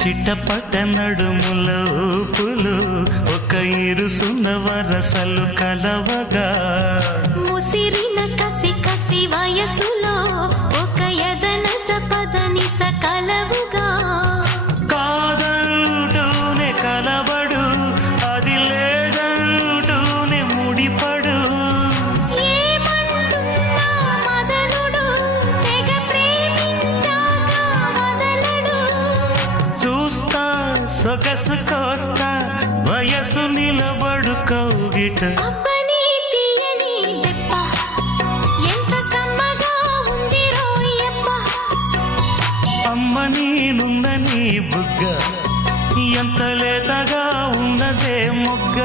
చిట్టపట్ట నడుముల ఊపులు ఒక ఇరుసున్న వరసలు కలవగా ముసిరిన కసి కసి వయసులో ఒక యదన సపదని సకలవుగా కాదంటూనే కలబడు అది లేదంటూనే ముడిపడు ఏమంటున్నా మదనుడు తెగ ప్రేమించాక వదలడు చూస్తా సొగసు కోస్తా వయసు నిలబడు కౌగిట అబ్బని తీయని దెప్ప ఎంత కమ్మగా ఉంది రోయప్ప అమ్మ నేనున్న నీ బుగ్గ ఎంత లేతగా ఉన్నదే మొగ్గ